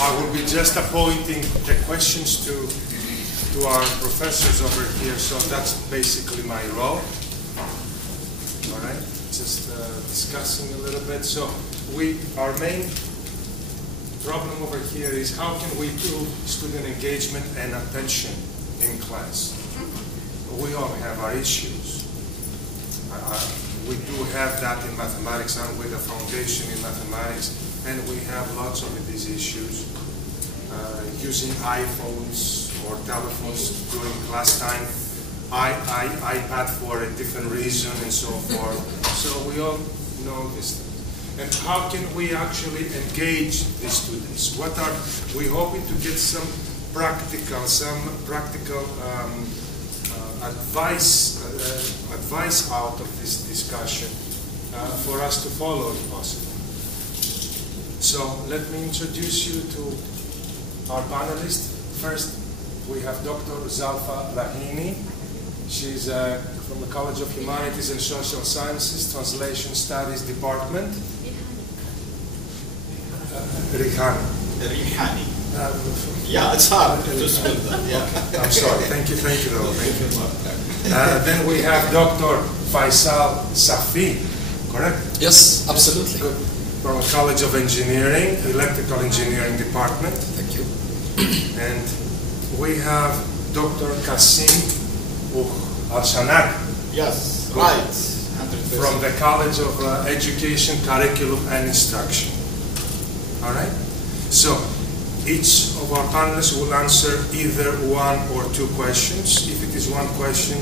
I will be just appointing the questions to our professors over here, so that's basically my role. All right, just discussing a little bit. So our main problem over here is how can we improve student engagement and attention in class? We all have our issues. We do have that in mathematics and with a foundation in mathematics, and we have lots of these issues. Using iPhones or telephones during class time, iPad for a different reason and so forth. So we all know this thing. And how can we actually engage the students? What are we hoping to get some practical advice out of this discussion for us to follow if possible. So let me introduce you to our panelists. First, we have Dr. Zalfa Rahimi. She's from the College of Humanities and Social Sciences, Translation Studies Department. Rihani. Yeah, it's hard to spell that. Yeah. I'm sorry. Thank you though. Thank you. Then we have Dr. Faisal Safi, correct? Yes, absolutely. Good. From the College of Engineering, Electrical Engineering Department. Thank you. And we have Dr. Kasim Al-Shanak. Yes, right. 100%. From the College of Education, Curriculum and Instruction. All right? So, each of our panelists will answer either one or two questions. If it is one question,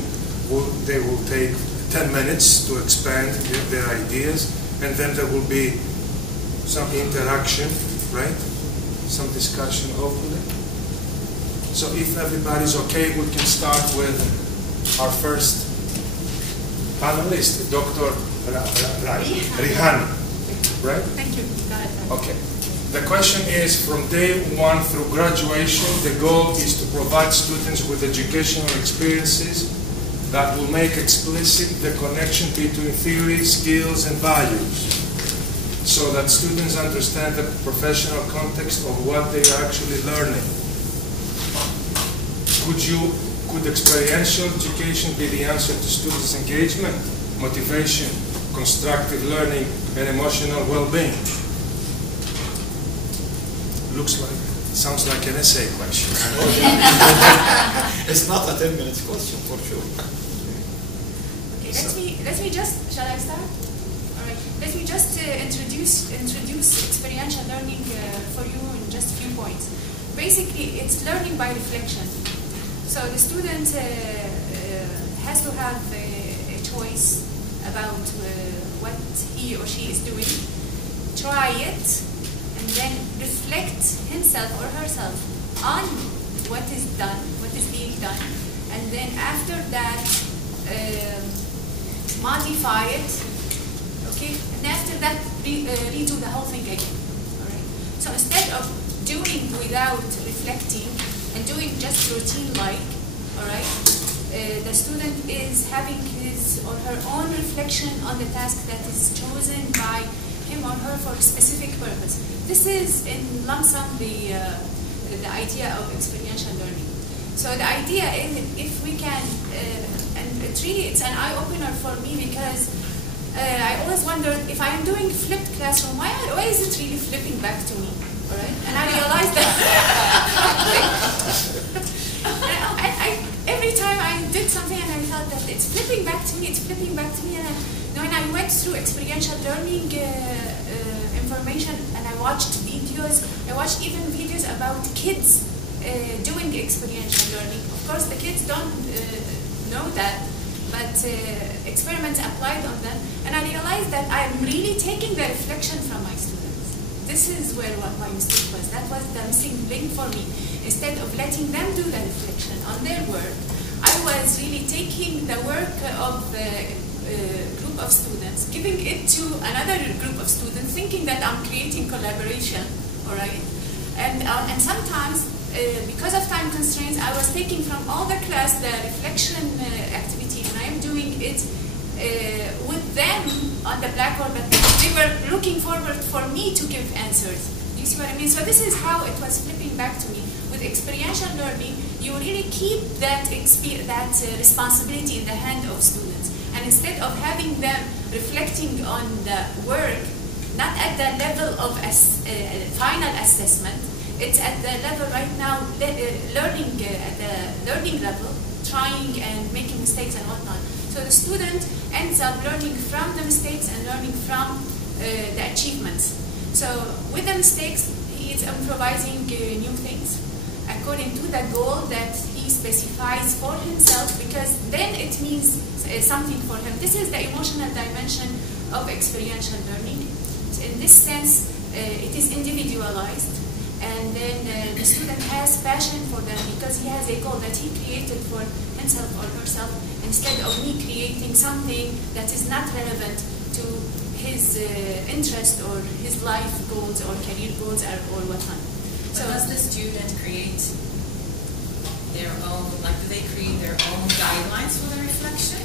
they will take 10 minutes to expand their ideas, and then there will be some interaction, right? Some discussion, hopefully. So if everybody's okay, we can start with our first panelist, Dr. Rihani, right? Thank you. Got it. Okay. The question is, from day one through graduation, the goal is to provide students with educational experiences that will make explicit the connection between theory, skills, and values, so that students understand the professional context of what they are actually learning. Could experiential education be the answer to students' engagement, motivation, constructive learning, and emotional well-being? Sounds like an essay question. It's not a 10-minute question for sure. Okay, let me just, shall I start? All right. Let me just introduce experiential learning for you in just a few points. Basically, it's learning by reflection. So the student has to have a choice about what he or she is doing, try it, and then reflect himself or herself on what is done, what is being done, and then after that modify it, okay, and after that redo the whole thing again. All right. So instead of doing without reflecting and doing just routine-like, all right, the student is having his or her own reflection on the task that is chosen by him or her for a specific purpose. This is in lump sum the idea of experiential learning. So the idea is, if we can, and it's an eye-opener for me, because I always wondered, if I am doing flipped classroom, why is it really flipping back to me? All right? And I realized that every time I did something and I felt that it's flipping back to me, and when I went through experiential learning information, and I watched videos, I watched even videos about kids doing experiential learning. Of course, the kids don't know that, but experiments applied on them, and I realized that I'm really taking the reflection from my students. This is where my mistake was. That was the missing link for me. Instead of letting them do the reflection on their work, I was really taking the work of a group of students, giving it to another group of students, thinking that I'm creating collaboration, all right? And sometimes, because of time constraints, I was taking from all the class the reflection activity, and I am doing it with them on the blackboard, but they were looking forward for me to give answers. You see what I mean? So this is how it was flipping back to me. With experiential learning, you really keep that responsibility in the hand of students. And instead of having them reflecting on the work, not at the level of final assessment, it's at the level right now, learning at the learning level, trying and making mistakes and whatnot. So the student ends up learning from the mistakes and learning from the achievements. So with the mistakes, he is improvising new things according to the goal that he specifies for himself, because then it means something for him. This is the emotional dimension of experiential learning. So in this sense, it is individualized, and then the student has passion for them because he has a goal that he created for himself or herself, instead of me creating something that is not relevant to his interest or his life goals or career goals or whatnot. So does the student create their own, like do they create their own guidelines for the reflection?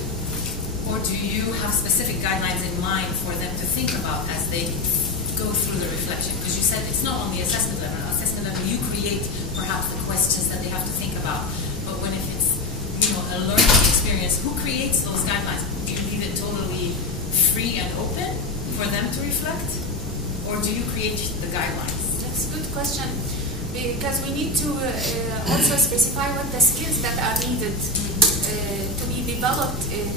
Or do you have specific guidelines in mind for them to think about as they go through the reflection? Because you said it's not on the assessment level. Assessment level, you create perhaps the questions that they have to think about. But when if it's, you know, a learning experience, who creates those guidelines? Do you leave it totally free and open for them to reflect? Or do you create the guidelines? That's a good question, because we need to also specify what the skills that are needed to be developed in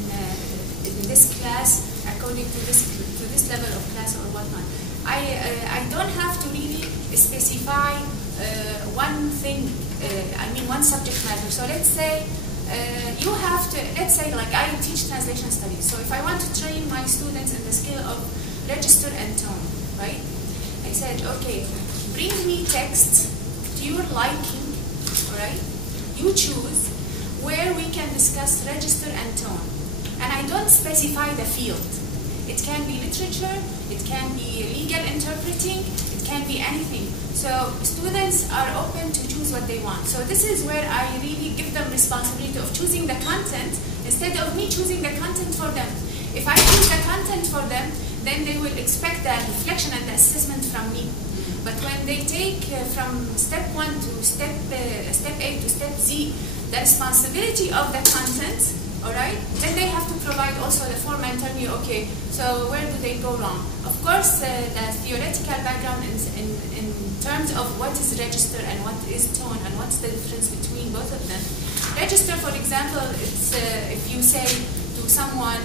this class according to this level of class or whatnot. I don't have to really specify one thing, one subject matter. So let's say you have to, let's say like I teach translation studies. So if I want to train my students in the skill of register and tone, right? I said, okay, bring me text to your liking, all right? You choose where we can discuss register and tone. And I don't specify the field. It can be literature, it can be legal interpreting, it can be anything. So students are open to choose what they want. So this is where I really give them responsibility of choosing the content instead of me choosing the content for them. If I choose the content for them, then they will expect the reflection and the assessment from me. But when they take from step 1 to step A to step Z, the responsibility of the content, all right, then they have to provide also the form and tell me, okay, so where do they go wrong? Of course, the theoretical background in terms of what is register and what is tone and what's the difference between both of them. Register, for example, it's if you say to someone,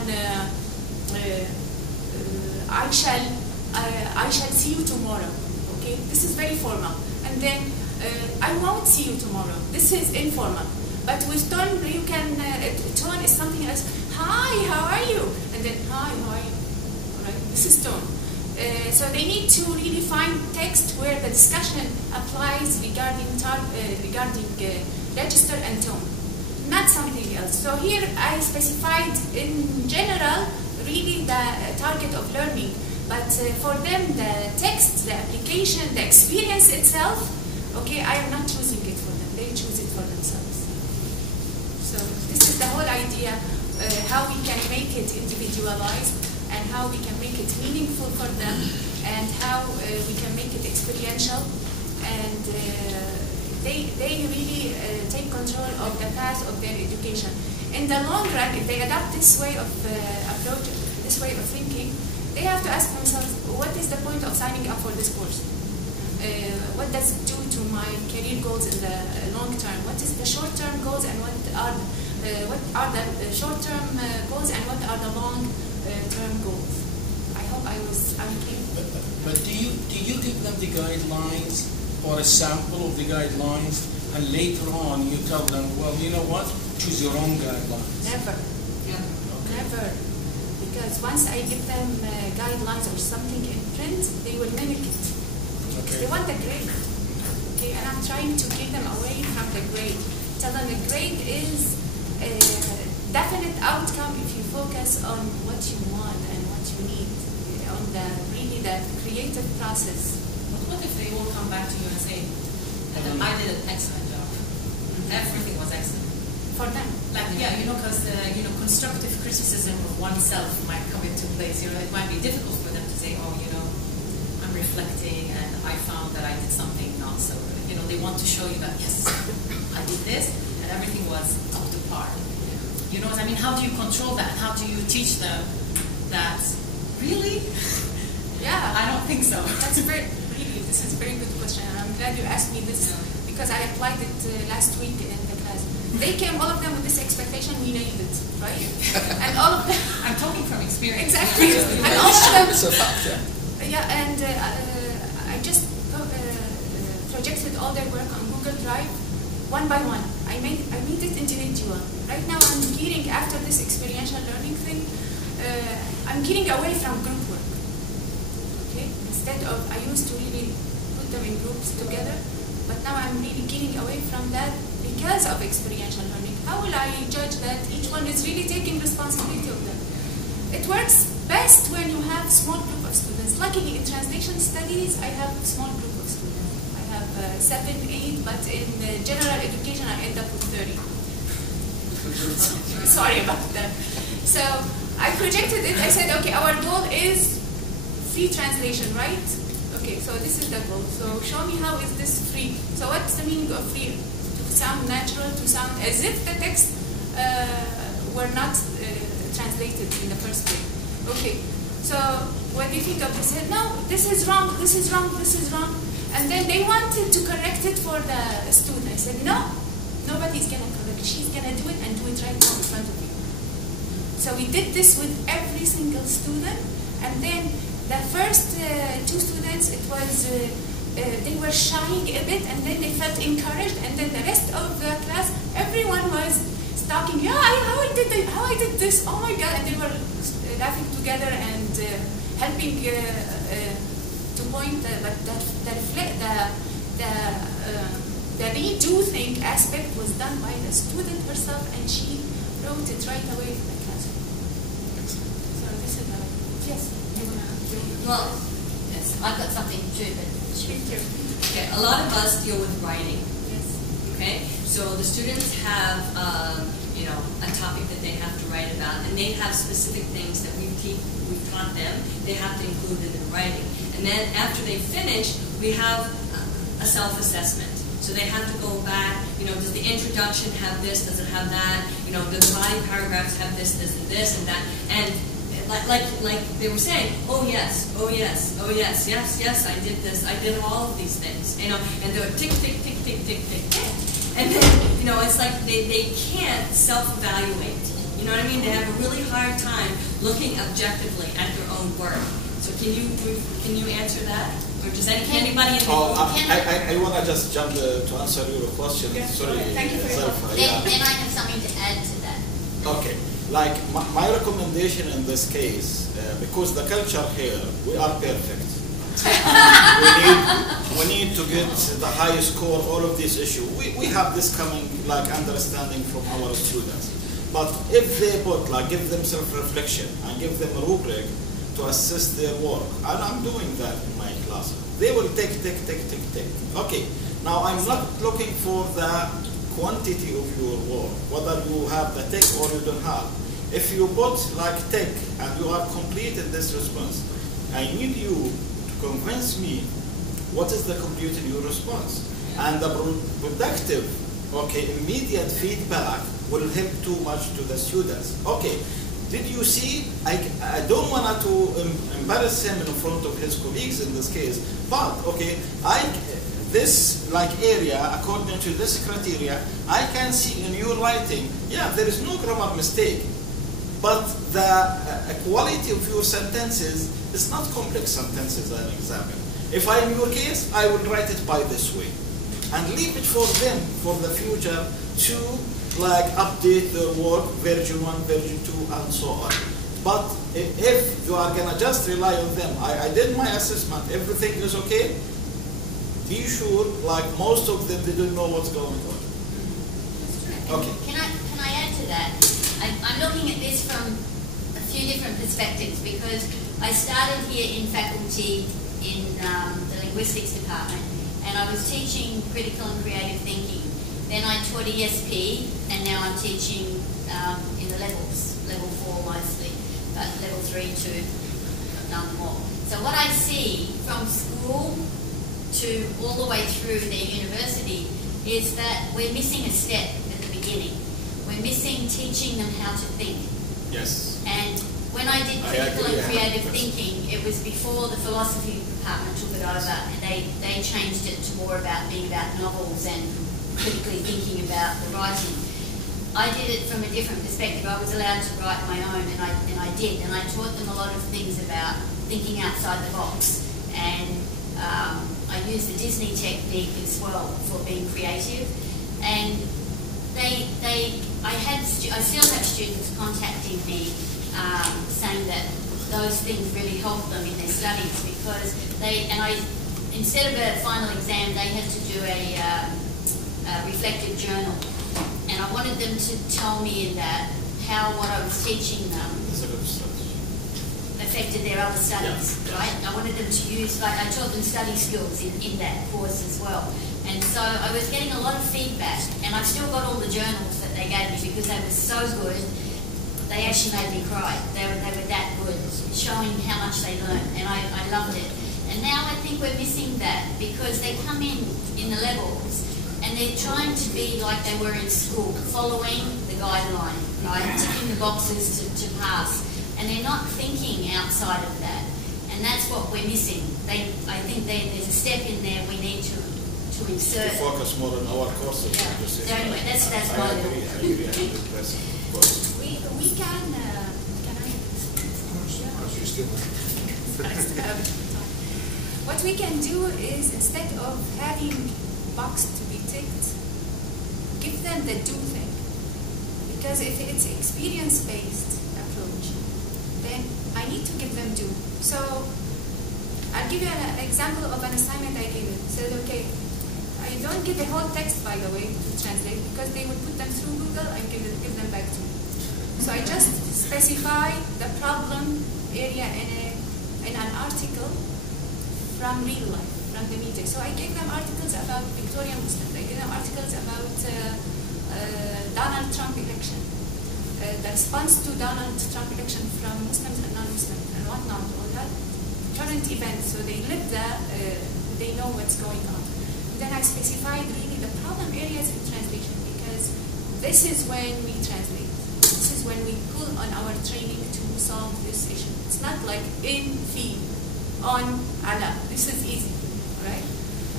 I shall see you tomorrow. Okay, this is very formal. And then I won't see you tomorrow. This is informal. But with tone, you can tone is something else. Hi, how are you? And then hi, how are you? All right, this is tone. So they need to really find text where the discussion applies regarding register and tone, not something else. So here I specified in general really the target of learning, but for them the text, the application, the experience itself, okay, I am not choosing it for them. They choose it for themselves. So this is the whole idea, how we can make it individualized and how we can make it meaningful for them and how we can make it experiential, and they really take control of the path of their education. In the long run, if they adopt this way of approach, this way of thinking, they have to ask themselves, what is the point of signing up for this course? What does it do to my career goals in the long term? What is the short-term goals and what are the short-term goals and what are the long-term goals? I hope I'm clear. But do you give them the guidelines or a sample of the guidelines, and later on you tell them, well, you know what, choose your own guidelines? Never. Yeah. Okay. Never. Because once I give them guidelines or something in print, they will mimic it. Okay. They want the grade. Okay, and I'm trying to get them away from the grade. Tell them the grade is a definite outcome if you focus on what you want and what you need, on the creative process. But what if they all come back to you and say, I did an excellent job. Everything was excellent. for them. Like, yeah, because constructive criticism of oneself might come into place. It might be difficult for them to say, oh, I'm reflecting and I found that I did something not so good. They want to show you that, yes, I did this and everything was up to par. You know what I mean? How do you control that? How do you teach them that, really? Yeah, I don't think so. this is a very good question, and I'm glad you asked me this because I applied it last week in the class. They came, all of them, with this expectation, we nailed it, right? And all of them... I'm talking from experience. Exactly. And all of them... It's a fact, yeah. Yeah, and I just projected all their work on Google Drive, one by one. I made it individual. Right now I'm gearing, after this experiential learning thing, I'm gearing away from group work. Okay? Instead of, I used to really put them in groups together, but now I'm really gearing away from that because of experiential learning. How will I judge that each one is really taking responsibility of that? It works best when you have small group of students. Luckily in translation studies, I have a small group of students. I have 7, 8, but in general education I end up with 30. Sorry about that. So I projected it. I said, okay, our goal is free translation, right? Okay, so this is the goal. So show me how is this free. So what's the meaning of free? To sound natural, to sound as if the text were not translated in the first place. Okay, so what do you think of this? Said, no, this is wrong, this is wrong, this is wrong. And then they wanted to correct it for the student. I said, no, nobody's going to correct it. She's going to do it and do it right now in front of you. So we did this with every single student. And then the first 2 students, it was, they were shying a bit and then they felt encouraged. And then the rest of the class, everyone was talking, yeah, how I did this, oh my God. And they were laughing together and helping to point, but the redo thing aspect was done by the student herself, and she wrote it right away in the classroom. So this is yes. Well, yes, I've got something too, but okay. A lot of us deal with writing. Yes. Okay, so the students have a topic that they have to write about, and they have specific things that we've taught them. They have to include it in writing. And then after they finish, we have a self-assessment. So they have to go back, does the introduction have this, does it have that? Does the body paragraphs have this, this, and this, and that? And like they were saying, oh yes, oh yes, oh yes, yes, yes, I did this, I did all of these things, and they're tick, tick, tick, tick, tick, tick, tick. And then, it's like they can't self-evaluate. You know what I mean? They have a really hard time looking objectively at their own work. So can you answer that? Or does anybody in the room? I want to just jump to answer your question. Yeah. Sorry. Thank you for your help. Then I have something to add to that. Okay. Like my recommendation in this case, because the culture here, we are perfect. we need to get the highest score, all of these issues. We have this coming understanding from our students. But if they give them self-reflection and give them a rubric to assess their work, and I'm doing that in my class, they will tick, tick, tick, tick, tick. Okay, now I'm not looking for the quantity of your work, whether you have the tick or you don't have. If you put tick and you are complete in this response, I need you to convince me what is the complete in your response. And the productive, immediate feedback will help too much to the students. Okay, did you see, I don't want to embarrass him in front of his colleagues in this case, but this area, according to this criteria, I can see in your writing, yeah, there is no grammar mistake, but the quality of your sentences is not complex sentences I examine. If I am your case, I will write it by this way. And leave it for them, for the future, to update their work, version 1, version 2, and so on. But if you are going to just rely on them, I did my assessment, everything is okay, be sure, most of them, they don't know what's going on. Okay. Can I add to that? I'm looking at this from a few different perspectives, because I started here in faculty in the linguistics department, and I was teaching critical and creative thinking. Then I taught ESP, and now I'm teaching in the levels, level 4 mostly, but level 3 too, I've done more. So what I see from school to all the way through their university is that we're missing a step at the beginning. We're missing teaching them how to think. Yes. And when I did critical and creative thinking, it was before the philosophy department took it over, and they changed it to more about being about novels and critically thinking about the writing. I did it from a different perspective. I was allowed to write my own, and I did, and I taught them a lot of things about thinking outside the box. And I used the Disney technique as well for being creative. And I still have students contacting me saying that those things really helped them in their studies, because instead of a final exam, they had to do a reflective journal. And I wanted them to tell me in that how what I was teaching them affected their other studies, right? I wanted them to use, like I taught them study skills in that course as well. And so I was getting a lot of feedback, and I've still got all the journals that they gave me because they were so good. They actually made me cry. They were that good, showing how much they learned, and I loved it. And now I think we're missing that, because they come in the levels and they're trying to be like they were in school, following the guideline, right? Ticking the boxes to pass. And they're not thinking outside of that. And that's what we're missing. I think there's a step in there we need to insert. To focus more on our courses. Yeah. So anyway, that's my I agree 100%. Of course. We can I? Of course, you still What we can do is, instead of having box to be ticked, give them the do thing. Because if it's experience-based approach, then I need to give them do. So I'll give you an example of an assignment I gave them. Said, okay, I don't give the whole text, by the way, to translate, because they would put them through Google and give them back to me. So I just specify the problem area in an article from real life, from the media. So I gave them articles about Victorian Muslims. I gave them articles about Donald Trump election, the response to Donald Trump election from Muslims and non-Muslims and whatnot, all that current events. So they live there, they know what's going on. And then I specified really the problem areas in translation, because this is when we translate. This is when we pull on our training to solve this issue. It's not like in, fi, on, ala. This is easy, right?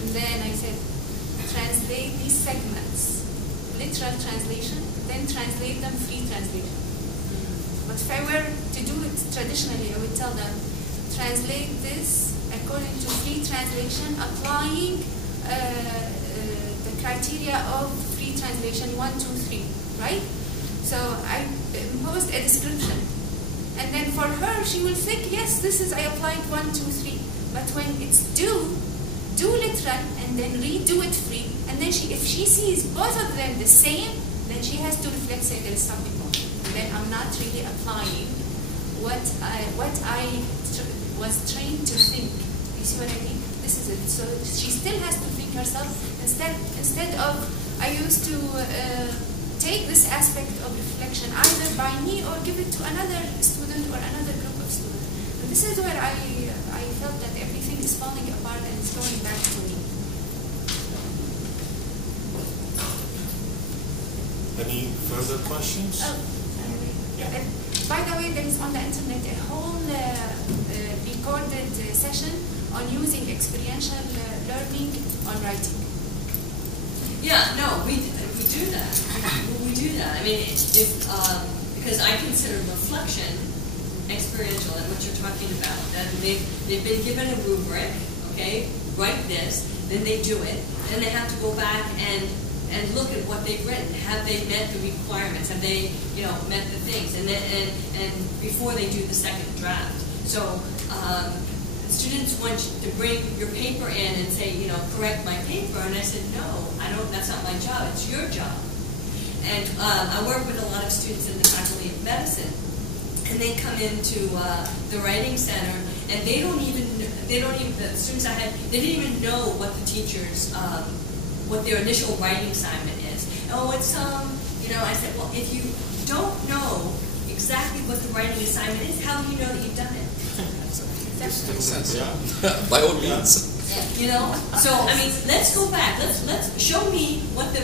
And then I said, translate these segments, literal translation, then translate them free translation. But if I were to do it traditionally, I would tell them, translate this according to free translation, applying the criteria of free translation 1, 2, 3, right? So I imposed a description. And then for her, she will think, yes, this is, I applied 1, 2, 3. But when it's do literal, and then redo it free, and then if she sees both of them the same, then she has to reflect, say there is something wrong. And then I'm not really applying what I was trained to think. You see what I mean? This is it. So she still has to think herself. Instead of, I used to take this aspect of reflection either by me or give it to another student or another group of students. And this is where I felt that everything is falling apart and it's going back to me. Any further questions? Oh, by the way, there is on the internet a whole recorded session on using experiential learning on writing. Yeah, no, we do that. We do that. I mean, because I consider reflection experiential, and what you're talking about. That they've been given a rubric, okay, write this, then they do it, then they have to go back and look at what they've written. Have they met the requirements? Have they, met the things? And then and before they do the second draft. So students want you to bring your paper in and say, correct my paper. And I said, no, I don't. That's not my job. It's your job. And I work with a lot of students in the Faculty of Medicine, and they come into the Writing Center, and they don't even the students I had, they didn't even know what the teachers, what their initial writing assignment is. oh, it's you know, I said, well, if you don't know exactly what the writing assignment is, how do you know that you've done it? Makes sense. Yeah. By all means. You know, so I mean, let's go back. Let's show me what the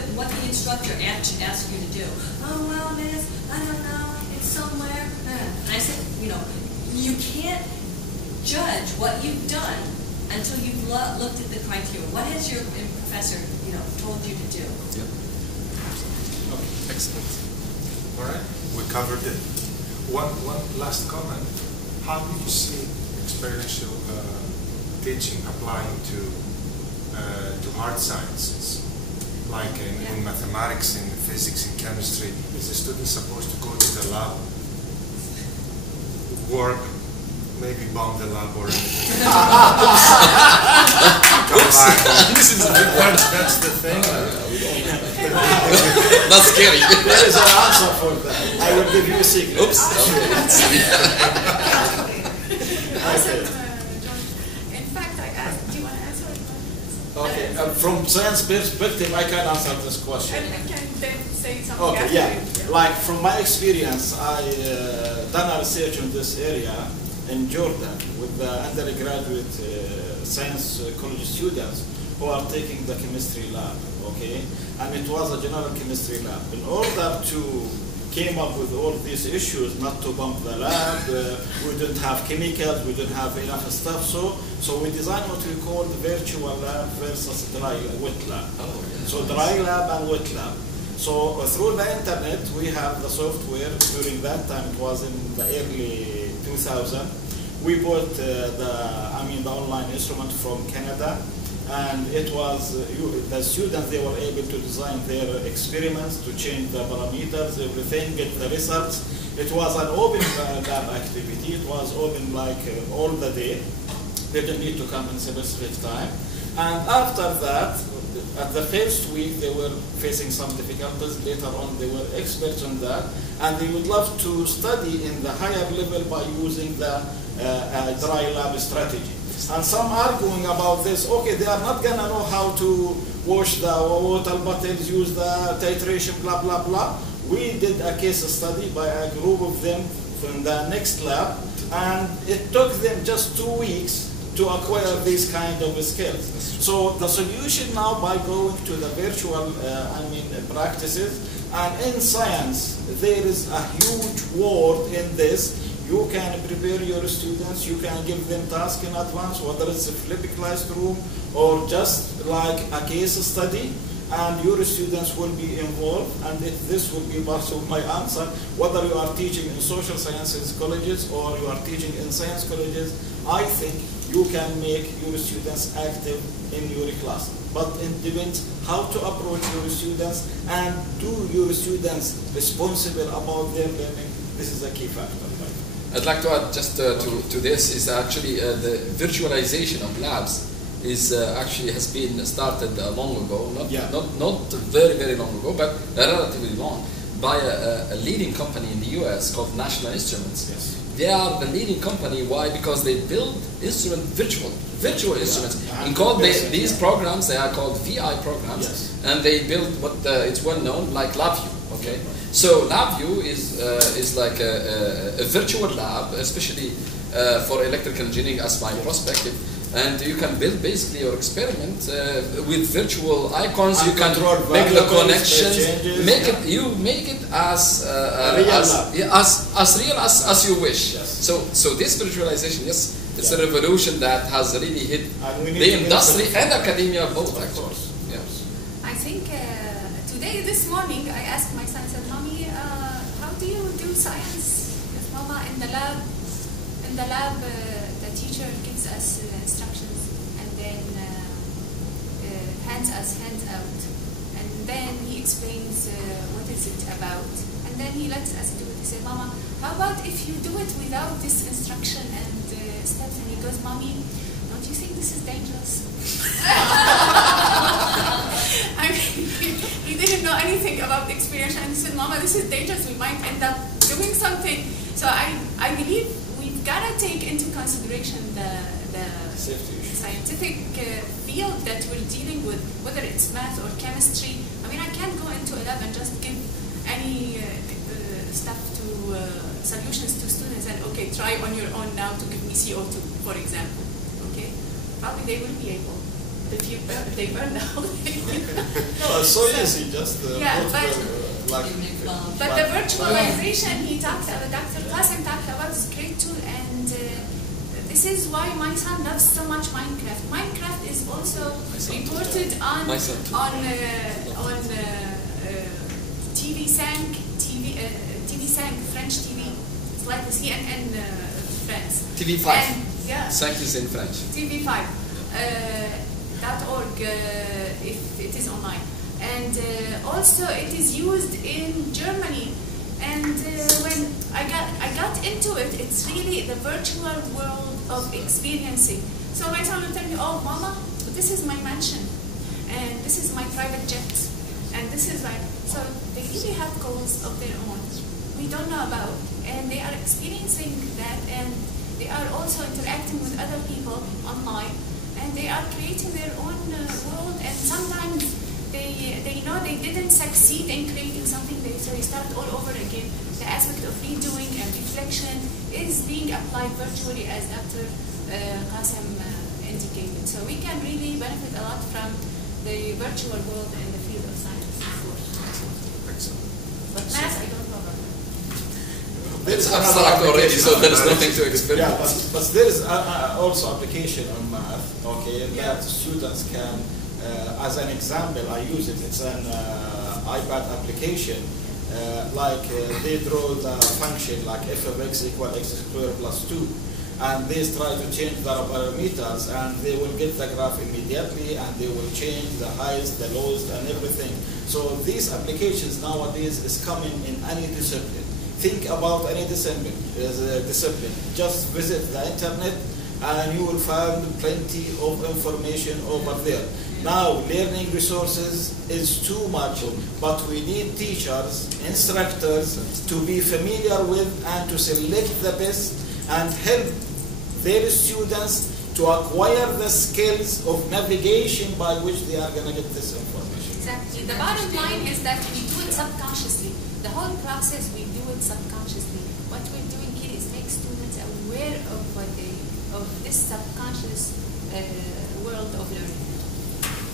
instructor asked you to do. Oh well, miss, I don't know. It's somewhere. And I said, you know, you can't judge what you've done until you've looked at the criteria. What has your professor, you know, told you to do? Yep. Excellent. All right, we covered it. One last comment. How do you see experiential teaching applying to hard sciences, like in mathematics, in physics, in chemistry? Is the student supposed to go to the lab, work, maybe bomb the lab or anything? Come back. This is a big one. That's the thing. Not scary. There is an answer for that. I will give you a secret. Oops. Okay. In fact, I asked, do you want to answer it? Okay. From science perspective, I can answer this question. And I can then say something Okay, after yeah. it. Like from my experience, I done a research in this area in Jordan with the undergraduate science college students who are taking the chemistry lab, okay? And it was a general chemistry lab. In order to came up with all these issues, not to bump the lab, we didn't have chemicals, we didn't have enough stuff, so we designed what we call the virtual lab versus wet lab. So dry lab and wet lab. So through the internet, we have the software. During that time, it was in the early 2000. We bought the online instrument from Canada, and it was the students, they were able to design their experiments, to change the parameters, everything, get the results. It was an open lab activity. It was open like all the day. They didn't need to come in specific time. And after that, at the first week, they were facing some difficulties. Later on, they were experts on that. And they would love to study in the higher level by using the dry lab strategy. And some arguing about this, okay, they are not going to know how to wash the water bottles, use the titration, blah, blah, blah. We did a case study by a group of them from the next lab, and it took them just 2 weeks to acquire these kind of skills. So the solution now, by going to the virtual practices, and in science, there is a huge world in this. You can prepare your students, you can give them tasks in advance, whether it's a flipped classroom or just like a case study, and your students will be involved, and this will be part of my answer. Whether you are teaching in social sciences colleges or you are teaching in science colleges, I think you can make your students active in your class. But it depends how to approach your students and do your students responsible about their learning. This is a key factor. I'd like to add just to this is actually the virtualization of labs is actually has been started long ago, not very, very long ago, but relatively long, by a leading company in the US called National Instruments. Yes. They are the leading company. Why? Because they build virtual instruments. And these programs, they are called VI programs, and they build what it's well known like LabVIEW. Okay, so LabVIEW is like a virtual lab, especially for electrical engineering as my perspective. And you can build basically your experiment with virtual icons. You can make the connections, make it as real as you wish. Yes. So this virtualization, yes, it's a revolution that has really hit the industry and academia both, actually. Yes. I think this morning I asked my son, I said, Mommy, how do you do science? Because Mama, in the lab, the teacher gives us instructions and then hands out. And then he explains what is it about. And then he lets us do it. He said, Mama, how about if you do it without this instruction and steps? And he goes, Mommy, don't you think this is dangerous? I mean, he didn't know anything about the experience, and he said, Mama, this is dangerous, we might end up doing something. So I believe we've got to take into consideration the safety issue. Scientific field that we're dealing with, whether it's math or chemistry. I mean, I can't go into a lab and just give any stuff to solutions to students and okay, try on your own now to give me CO2, for example. Okay, probably they will be able. If they burn out. No, it's so easy. Just but the virtualization he talked about, Dr. Qasim talked about, is a great tool, and this is why my son loves so much Minecraft. Minecraft is also reported on TV5, French TV. It's like the CNN France. TV5. And, yeah. Cinq is in French. TV5. .org if it is online, and also it is used in Germany. And when I got into it, it's really the virtual world of experiencing. So my son will tell me, "Oh, Mama, this is my mansion, and this is my private jet, and this is my." So they really have goals of their own we don't know about, and they are experiencing that, and they are also interacting with other people online. And they are creating their own world, and sometimes they know they didn't succeed in creating something, so they start all over again. The aspect of redoing and reflection is being applied virtually, as Dr. Qasim indicated. So we can really benefit a lot from the virtual world in the field of science. Excellent. But math, I don't know about that. It's abstract already, so there is nothing to experiment. Yeah, but there is also application on math, okay, that students can, as an example, I use it, it's an iPad application, they draw the function like f of x equal x squared plus 2, and they try to change the parameters, and they will get the graph immediately, and they will change the highest, the lowest, and everything. So these applications nowadays is coming in any discipline. Think about any discipline. Just visit the internet and you will find plenty of information over there. Now, learning resources is too much, but we need teachers, instructors to be familiar with and to select the best and help their students to acquire the skills of navigation by which they are going to get this information. Exactly. The bottom line is that we do it subconsciously. The whole process, we do it subconsciously. What we're doing here is make students aware of this subconscious world of learning.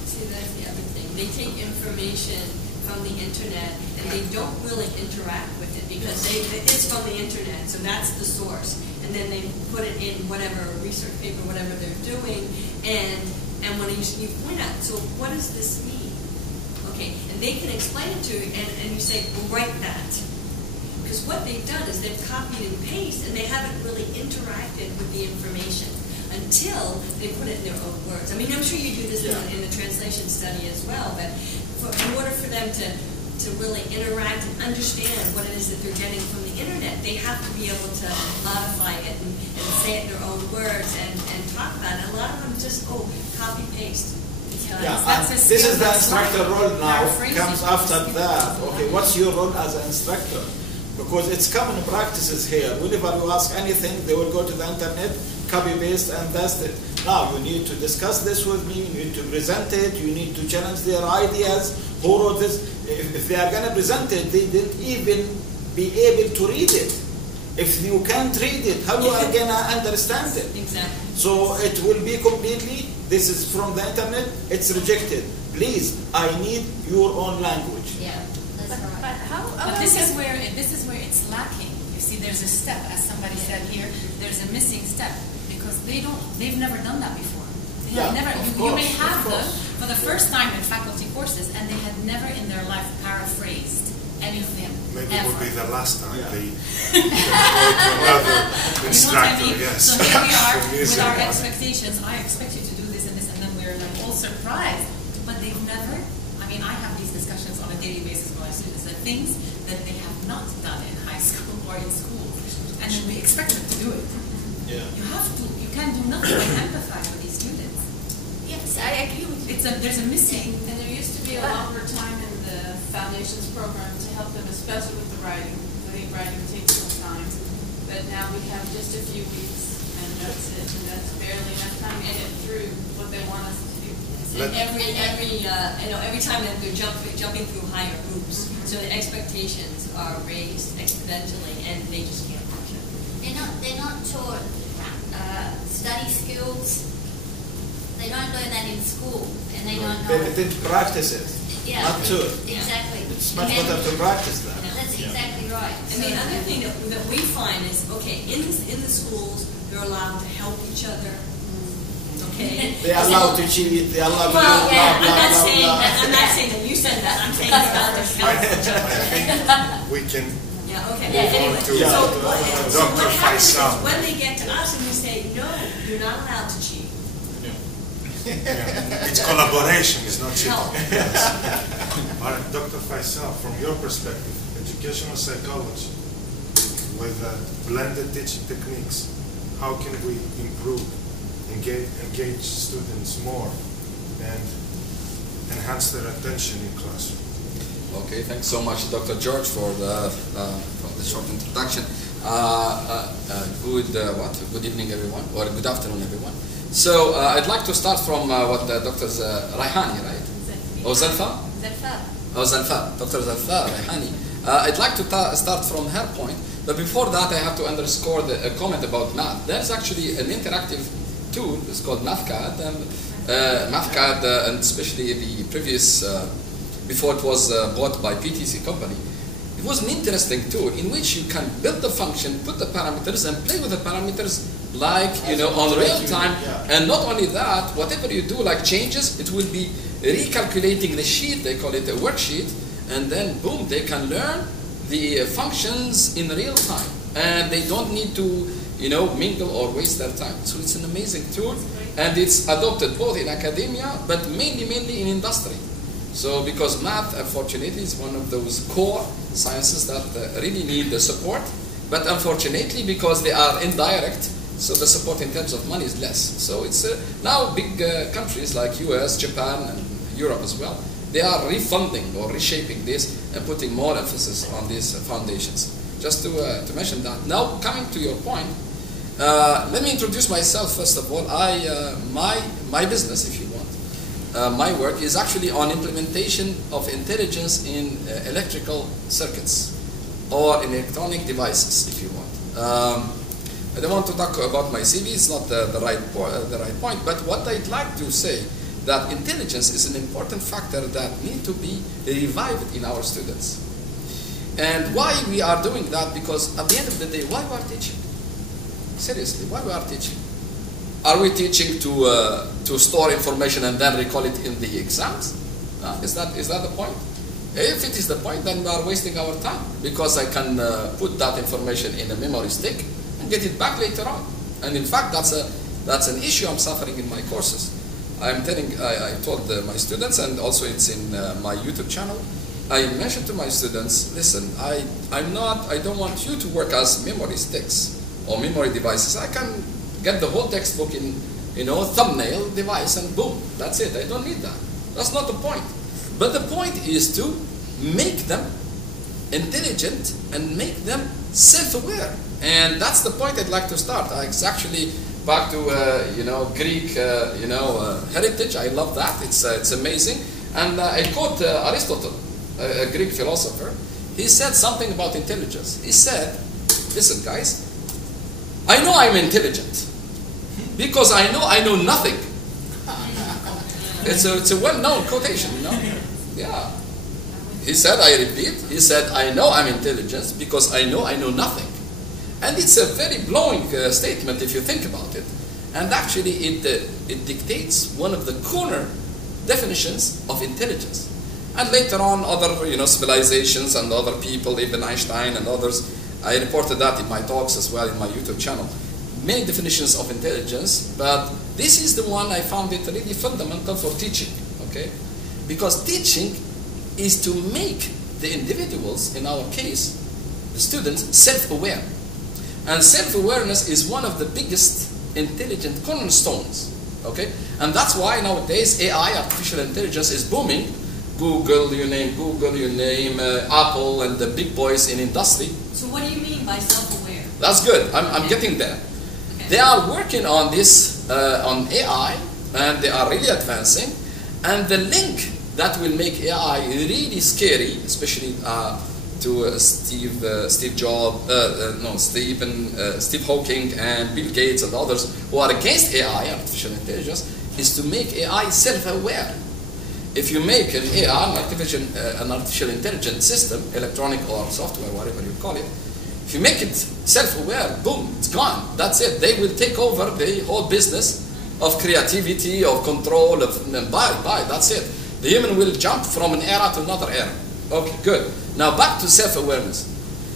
See, that's the other thing. They take information from the internet and they don't really interact with it because it's from the internet, so that's the source. And then they put it in whatever research paper, whatever they're doing, and when you point out, so what does this mean? Okay, and they can explain it to you, and you say, well, write that. Because what they've done is they've copied and pasted, and they haven't really interacted with the information until they put it in their own words. I mean, I'm sure you do this in the translation study as well, but in order for them to really interact and understand what it is that they're getting from the internet, they have to be able to modify it and say it in their own words and talk about it. And a lot of them just, copy, paste. Yeah, this is the instructor role now, comes after that. Okay, what's your role as an instructor? Because it's common practices here. Whenever you ask anything, they will go to the internet, copy, paste, and paste it. Now, you need to discuss this with me, you need to present it, you need to challenge their ideas. Who wrote this? If they are going to present it, they didn't even be able to read it. If you can't read it, how you are going to understand it? Exactly. So it will be completely, this is from the internet, it's rejected. Please, I need your own language. Yeah, that's right. But this is where it's lacking. You see, there's a step, as somebody said here, there's a missing step because they've never done that before. They have never. You may have them for the first time in faculty courses, and they had never in their life paraphrased anything. Maybe it will be the last time they You go to another instructor. know what I mean? Yes. So here we are with our expectations. I expect you to do this and this, and then we're like all surprised. But they've never. I mean, I have these discussions on a daily basis with my students. The things that they have not done in high school or in school, and then we expect them to do it. Yeah. You have to. You can't do nothing but empathize with these students. Yes, I agree with you. There's a missing. And there used to be a longer time in the foundations program to help them, especially with the writing. I think writing takes some time, but now we have just a few weeks. and that's it, and that's barely enough time to get through what they want us to do. And every time that they're jumping through higher hoops, so the expectations are raised exponentially, and they just can't function. They're not taught study skills. They don't learn that in school, and they don't know. They didn't practice it, Yeah. not to. Exactly. It's much better to practice that. That's exactly right. And the other thing that we find is, okay, in the schools, they're allowed to help each other. Okay. They are allowed to cheat. They are allowed to do Well, blah, yeah, blah, I'm not blah, saying blah. that. I'm not saying that you said that. I'm saying they're allowed to help each other. I think we can Yeah. Okay. Move on Anyway, to so Dr. what happens is Faisal. when they get to us and we say, no, you're not allowed to cheat. It's collaboration, it's not cheating. No. All right, Dr. Faisal, from your perspective, educational psychology with blended teaching techniques, how can we improve, engage students more, and enhance their attention in class? Okay, thanks so much, Dr. George, for the short introduction. Good evening, everyone, or good afternoon, everyone. So I'd like to start from what Dr. Raihani, right? Oh, Zalfa? Oh, Zalfa, Dr. Zalfa Raihani. I'd like to start from her point, but before that I have to underscore a comment about math. There's actually an interactive tool, it's called MathCAD, and especially the previous, before it was bought by PTC company, it was an interesting tool in which you can build the function, put the parameters, and play with the parameters like, on real time. And not only that, whatever you do, like changes, it will be recalculating the sheet, they call it a worksheet, and then boom, they can learn the functions in real time. And they don't need to, mingle or waste their time. So it's an amazing tool, and it's adopted both in academia, but mainly in industry. So because math, unfortunately, is one of those core sciences that really need the support, but unfortunately, because they are indirect, so the support in terms of money is less. So it's now big countries like US, Japan, and Europe as well, they are refunding or reshaping this and putting more emphasis on these foundations. Just to mention that. Now, coming to your point, let me introduce myself first of all. My business, if you want, my work is actually on implementation of intelligence in electrical circuits or in electronic devices, if you want. I don't want to talk about my CV, it's not the right point, but what I'd like to say that intelligence is an important factor that needs to be revived in our students. And why we are doing that? Because at the end of the day, why we are teaching? Seriously, why we are teaching? Are we teaching to store information and then recall it in the exams? Is that the point? If it is the point, then we are wasting our time, because I can put that information in a memory stick and get it back later on. And in fact, that's an issue I'm suffering in my courses. I told my students, and also it's in my YouTube channel, I mentioned to my students, listen, I don't want you to work as memory sticks or memory devices. I can get the whole textbook in, thumbnail device, and boom, that's it. I don't need that. That's not the point. But the point is to make them intelligent and make them self-aware. And that's the point I'd like to start. It's actually back to Greek heritage. I love that. It's amazing. And I quote Aristotle, a Greek philosopher. He said something about intelligence. He said, listen guys, I know I'm intelligent because I know nothing. It's a well-known quotation, Yeah. He said, I repeat, he said, I know I'm intelligent because I know nothing. And it's a very blowing statement if you think about it. And actually it dictates one of the corner definitions of intelligence. And later on, other civilizations and other people, even Einstein and others, I reported that in my talks as well in my YouTube channel. Many definitions of intelligence, but this is the one I found it really fundamental for teaching, okay? Because teaching is to make the individuals, in our case, the students, self-aware. And self-awareness is one of the biggest intelligent cornerstones, okay? And that's why nowadays AI, artificial intelligence, is booming. Google, you name Apple and the big boys in industry. So what do you mean by self-aware? That's good. I'm getting there. Okay. they are working on this, on AI, and they are really advancing. And the link that will make AI really scary, especially to Steve Hawking and Bill Gates and others who are against AI, artificial intelligence, is to make AI self-aware. If you make an AI, an artificial intelligence system, electronic or software, whatever you call it, if you make it self-aware, boom, it's gone. That's it. They will take over the whole business of creativity, of control, of bye, that's it. The human will jump from an era to another era. Okay, good. Now back to self-awareness.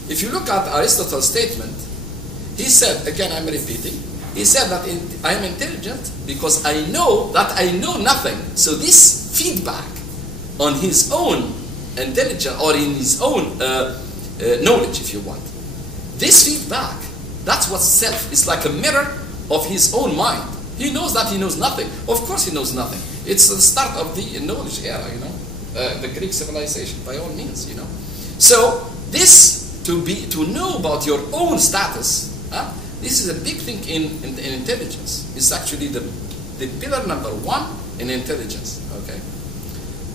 If you look at Aristotle's statement, he said, again I'm repeating, he said that I am intelligent because I know that I know nothing. So this feedback on his own intelligence or in his own knowledge, if you want, this feedback, that's what self is, like a mirror of his own mind. He knows that he knows nothing. Of course he knows nothing. It's the start of the knowledge era, you know, the Greek civilization, by all means, you know. So this, to know about your own status, this is a big thing in intelligence. It's actually the pillar number one in intelligence, okay?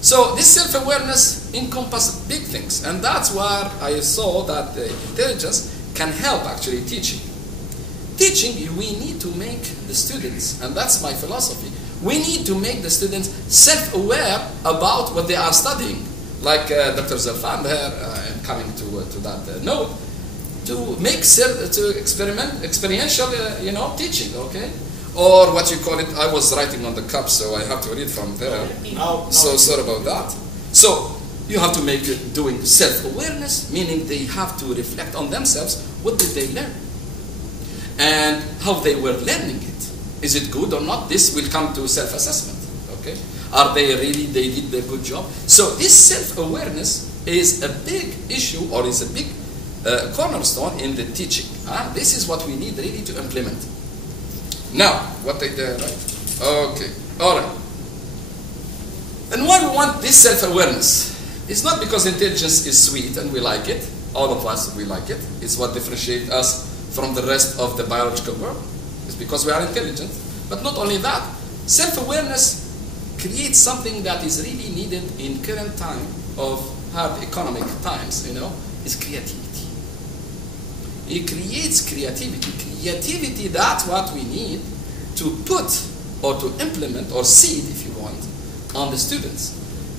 So this self-awareness encompasses big things, and that's where I saw that intelligence can help actually teaching. Teaching, we need to make the students, and that's my philosophy, we need to make the students self-aware about what they are studying. Like Dr. Zalfan there, I'm coming to that note, to make experiential, you know, teaching, okay? Or what you call it, I was writing on the cup, so I have to read from there. No. So sorry about that. So you have to make it doing self-awareness, meaning they have to reflect on themselves. What did they learn? And how they were learning it. Is it good or not? This will come to self-assessment, okay? Are they really, they did a good job? So this self-awareness is a big issue, or is a big cornerstone in the teaching. This is what we need really to implement. Now, what they did, right? Okay, all right. And why we want this self-awareness? It's not because intelligence is sweet and we like it. All of us, we like it. It's what differentiates us from the rest of the biological world. It's because we are intelligent. But not only that, self-awareness creates something that is really needed in current time of hard economic times, you know, is creativity. It creates creativity. Creativity, that's what we need to put or to implement or seed, if you want, on the students.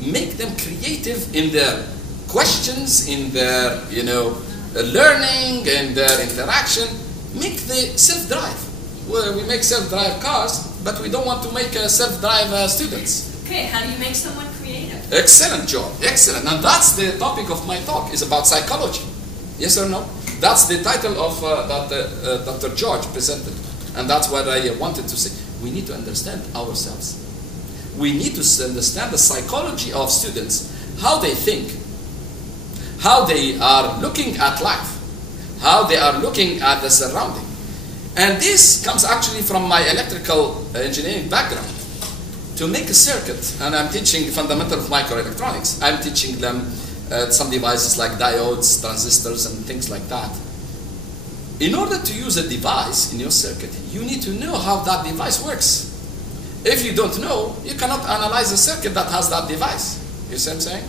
Make them creative in their questions, in their, you know, learning, and their interaction. Make the self-drive. Well, we make self-drive cars, but we don't want to make self-drive students. Okay, how do you make someone creative? Excellent job, excellent. And that's the topic of my talk, is about psychology. Yes or no? That's the title of that Dr. George presented. And that's what I wanted to say. We need to understand ourselves. We need to understand the psychology of students, how they think, how they are looking at life, how they are looking at the surrounding. And this comes actually from my electrical engineering background. To make a circuit, and I'm teaching the fundamental of microelectronics, I'm teaching them some devices like diodes, transistors, and things like that. In order to use a device in your circuit, you need to know how that device works. If you don't know, you cannot analyze a circuit that has that device. You see what I'm saying?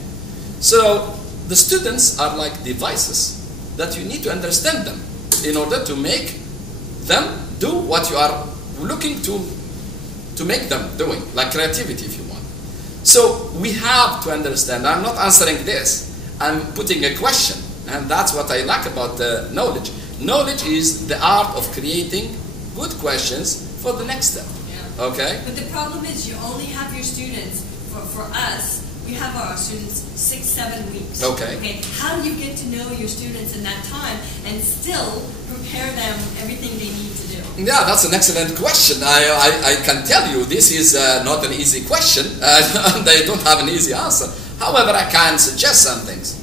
So the students are like devices that you need to understand them in order to make them do what you are looking to make them doing, like creativity, if you want. So we have to understand. I'm not answering this. I'm putting a question, and that's what I like about knowledge. Knowledge is the art of creating good questions for the next step. Yeah. Okay? But the problem is you only have your students, for us, we have our students 6-7 weeks. Okay. How do you get to know your students in that time and still prepare them everything they need to do? Yeah, that's an excellent question. I can tell you this is not an easy question. They don't have an easy answer. However, I can suggest some things.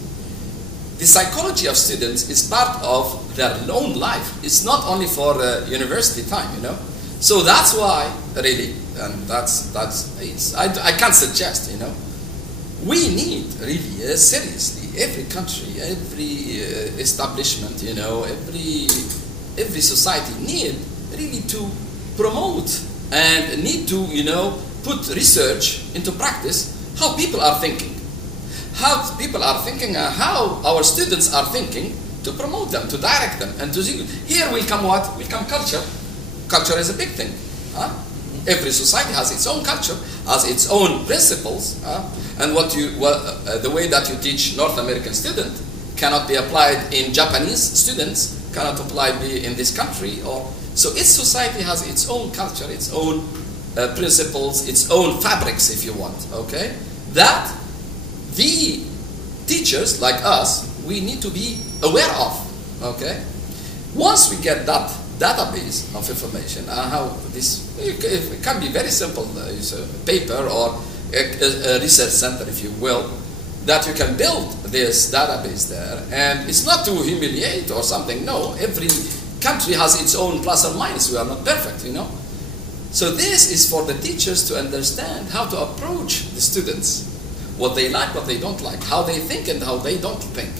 The psychology of students is part of their own life. It's not only for university time, you know. So that's why, really, and I can suggest, you know, we need really, seriously, every country, every establishment, you know, every society need really to promote and need to, put research into practice, how people are thinking. How people are thinking and how our students are thinking, to promote them, to direct them. And to see, here will come what? Will come culture. Culture is a big thing. Every society has its own culture, has its own principles. And the way that you teach North American student cannot be applied in Japanese students, cannot apply in this country. So each society has its own culture, its own principles, its own fabrics, if you want. Okay, that the teachers like us, we need to be aware of. Okay, once we get that database of information, how this, it can be very simple. It's a paper or a research center, if you will, that you can build this database there. And it's not to humiliate or something. No, every country has its own plus or minus. We are not perfect, So this is for the teachers to understand how to approach the students, what they like, what they don't like, how they think and how they don't think.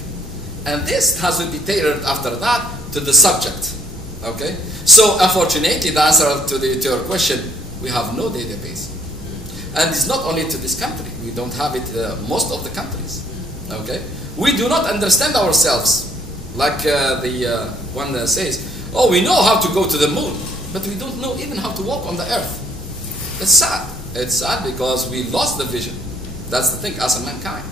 And this has to be tailored after that to the subject. Okay? So unfortunately, the answer to your question, we have no database. And it's not only to this country. We don't have it most of the countries. Okay? We do not understand ourselves. Like the one says, oh, we know how to go to the moon, but we don't know even how to walk on the earth. It's sad. It's sad because we lost the vision. That's the thing, as a mankind.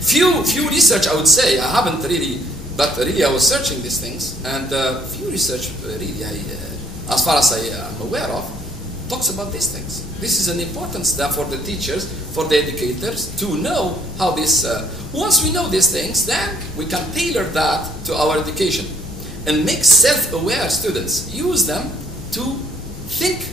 Few research, I would say, I haven't really, but really I was searching these things, and few research really, as far as I am aware of, talks about these things. This is an important step for the teachers, for the educators, to know how this, once we know these things, then we can tailor that to our education and make self-aware students, use them to think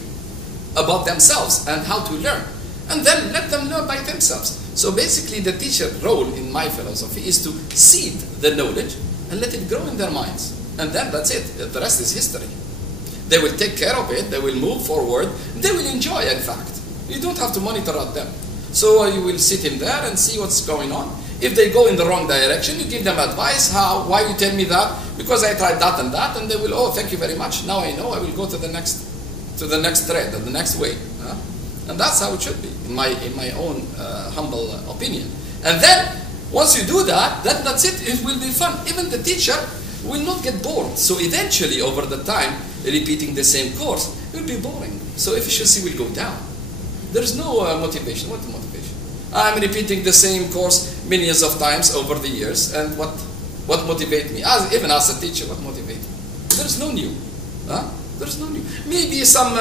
about themselves and how to learn, and then let them learn by themselves. So basically the teacher role in my philosophy is to seed the knowledge and let it grow in their minds. And then that's it. The rest is history. They will take care of it, they will move forward, they will enjoy, in fact. You don't have to monitor at them. So you will sit in there and see what's going on. If they go in the wrong direction, you give them advice. Why you tell me that? Because I tried that, and they will, oh, thank you very much. Now I know, I will go to the next thread, the next way. And that's how it should be, in my own humble opinion. And then, once you do that, that's it. It will be fun. Even the teacher will not get bored. So eventually, over the time, repeating the same course, it will be boring. So efficiency will go down. There is no motivation. What motivation? I'm repeating the same course millions of times over the years, and what motivates me? Even as a teacher, what motivates me? There's no new. There's no new. Maybe some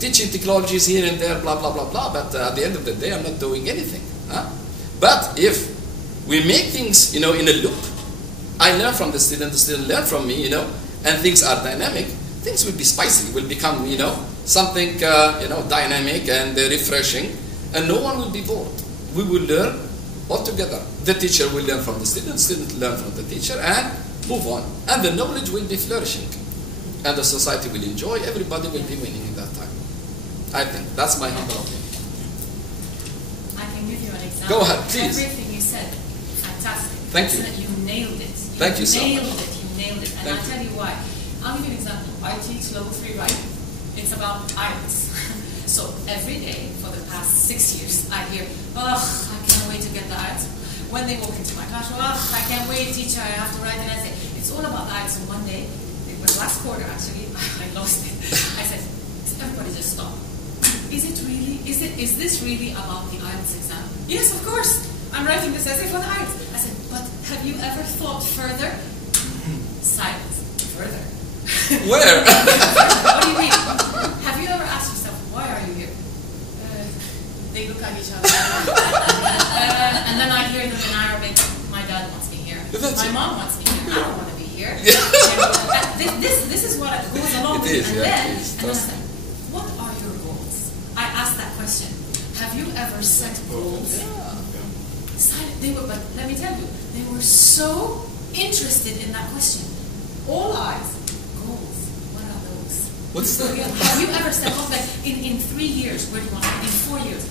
teaching technologies here and there, blah, blah, blah, blah, but at the end of the day, I'm not doing anything. But if we make things, in a loop, I learn from the student learn from me, and things are dynamic, things will be spicy, will become, something, dynamic and refreshing, and no one will be bored. We will learn all together. The teacher will learn from the student learn from the teacher, and move on. And the knowledge will be flourishing. And the society will enjoy, everybody will be winning in that time. I think. That's my humble opinion. I can give you an example. Go ahead, please. Everything you said, fantastic. Thank you. You nailed it. Thank you so much. You nailed it. And I'll tell you why. I'll give you an example. I teach level 3 writing. It's about IELTS. So every day for the past 6 years, I hear, oh, I can't wait to get the IELTS. When they walk into my classroom, oh, I can't wait, teacher, I have to write an essay. It's all about IELTS. And one day, it was last quarter actually, I lost it. I said, everybody just stop. Is it really, is this really about the IELTS exam? Yes, of course. I'm writing this essay for the IELTS. I said, but have you ever thought further? Silence. Further. Where? What do you mean? Have you ever asked yourself, why are you here? They look at each other. And then I hear them in Arabic, my dad wants me here. My mom wants me here. I don't want to be here. This is what goes along with it. And then I said, what are your goals? I asked that question. Have you ever set goals? But let me tell you, they were so interested in that question. All eyes. Goals. What are those? What's that? Have you ever said, like, in 3 years, where do you want to be? In 4 years?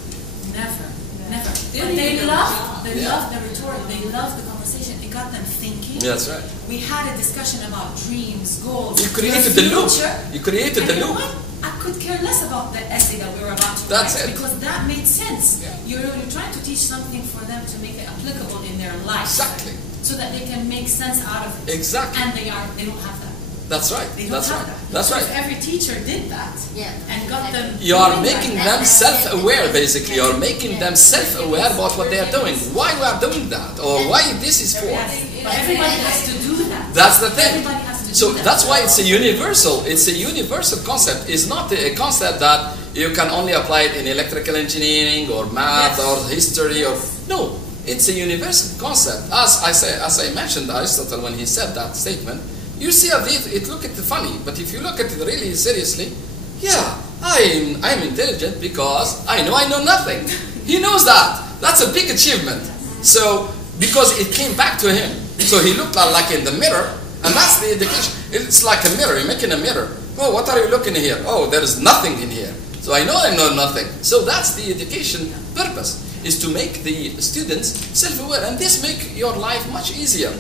Never. Never. They love the rhetoric. They love the conversation. got them thinking. That's right. We had a discussion about dreams, goals. You created the loop. future. You created the And you know loop. what? I could care less about the essay that we were about to That's write it. because that made sense. Yeah. You're trying to teach something for them to make it applicable in their life. Exactly. So that they can make sense out of it. Exactly. And they don't have that. That's right. They don't That's have right. that. That's Because right. every teacher did that. Yeah. And got them. You are doing making that. them self-aware, basically. You're making them self-aware about what they are doing. Why we are doing that, or why this is for. Yes. But everybody has to do that. That's the thing. Everybody has to do So that. that's why it's a universal. It's a universal concept. It's not a concept that you can only apply it in electrical engineering or math Yes. or history or no. It's a universal concept. As I mentioned, Aristotle, when he said that statement, you see it look at it funny, but if you look at it really seriously, yeah, I'm intelligent because I know nothing. He knows that. That's a big achievement. So because it came back to him, so he looked like in the mirror, and that's the education. It's like a mirror. You're making a mirror. Oh, what are you looking here? Oh, there is nothing in here. So I know nothing. So that's the education purpose, is to make the students self-aware, and this make your life much easier.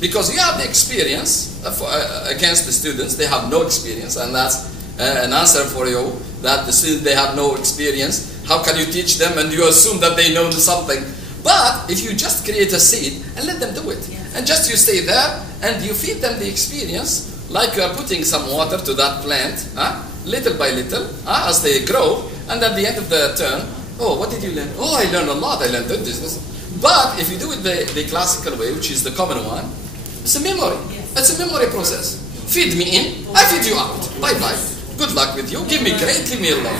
Because you have the experience against the students, they have no experience, and that's an answer for you, that the students, they have no experience. How can you teach them and you assume that they know something? But if you just create a seed and let them do it, and just you stay there and you feed them the experience, like you are putting some water to that plant, little by little, as they grow, and at the end of the term, oh, what did you learn? Oh, I learned a lot, I learned this. But if you do it the classical way, which is the common one, it's a memory. It's a memory process. Feed me in, I feed you out. Bye-bye. Good luck with you. Give me great, leave me alone.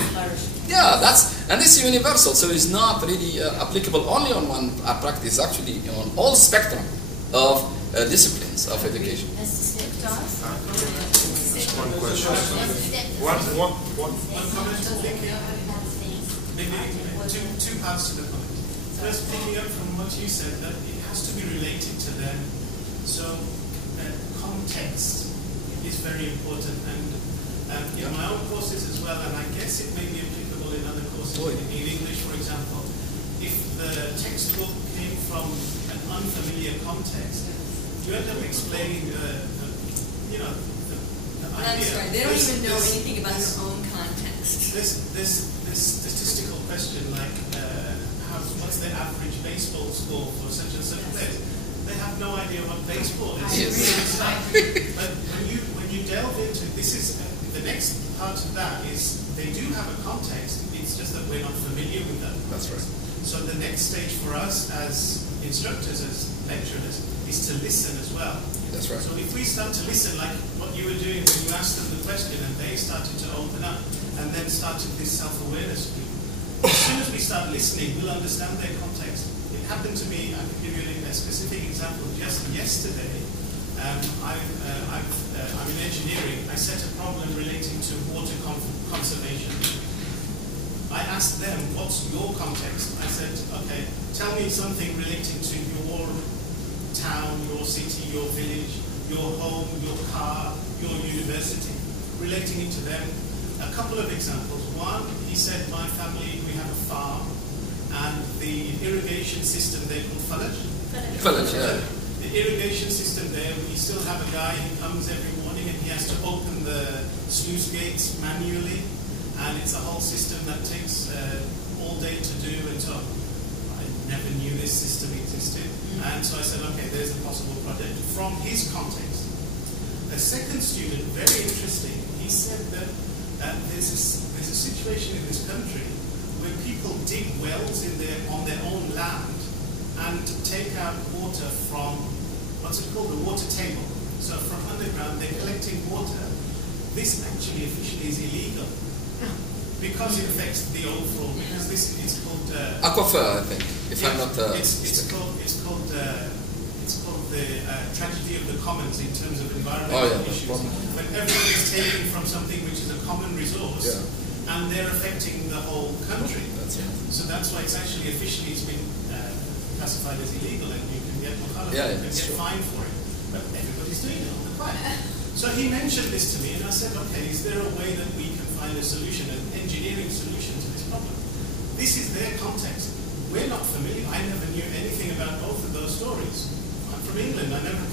Yeah, and it's universal, so it's not really applicable only on one practice, actually on all spectrum of disciplines of education. One question. One comment to thinking. Maybe two parts to the comment. First, picking up from what you said, that it has to be related to them. So, context is very important, and in my own courses as well, and I guess it may be applicable in other courses. In English, for example, if the textbook came from an unfamiliar context, you end up explaining the idea. I'm sorry, they don't even know anything about their own context. This statistical question, like what's the average baseball score for such and such place? They have no idea what baseball is. But when you delve into this, is the next part of that is they do have a context. It's just that we're not familiar with that. That's right. So the next stage for us as instructors, as lecturers, is to listen as well. That's right. So if we start to listen, like what you were doing when you asked them the question and they started to open up and then started this self-awareness group, as soon as we start listening, we'll understand their context. It happened to me, I can give you a specific example. Just yesterday, I'm in engineering. I set a problem relating to water conservation. I asked them, what's your context? I said, okay, tell me something relating to your town, your city, your village, your home, your car, your university, relating it to them. A couple of examples. One, he said, my family, we have a farm, and the irrigation system there called Falaj. The irrigation system there, we still have a guy who comes every morning and he has to open the sluice gates manually, and it's a whole system that takes all day to do, and so I never knew this system existed. And so I said, okay, there's a possible project from his context. A second student, very interesting, he said that there's a situation in this country where people dig wells on their own land and take out water from, what's it called, the water table. So from underground, they're collecting water. This actually officially is illegal because it affects the overall, because this is called aquifer, I think, if I'm not it's called the tragedy of the commons in terms of environmental issues. When everyone is taking from something which is a common resource, and they're affecting the whole country. So that's why it's actually officially it's been classified as illegal, and you can get fined for it. But everybody's doing it on the quiet. So he mentioned this to me, and I said, okay, is there a way that we can find a solution, an engineering solution to this problem? This is their context. We're not familiar. I never knew anything about both of those stories. I'm from from England. I never.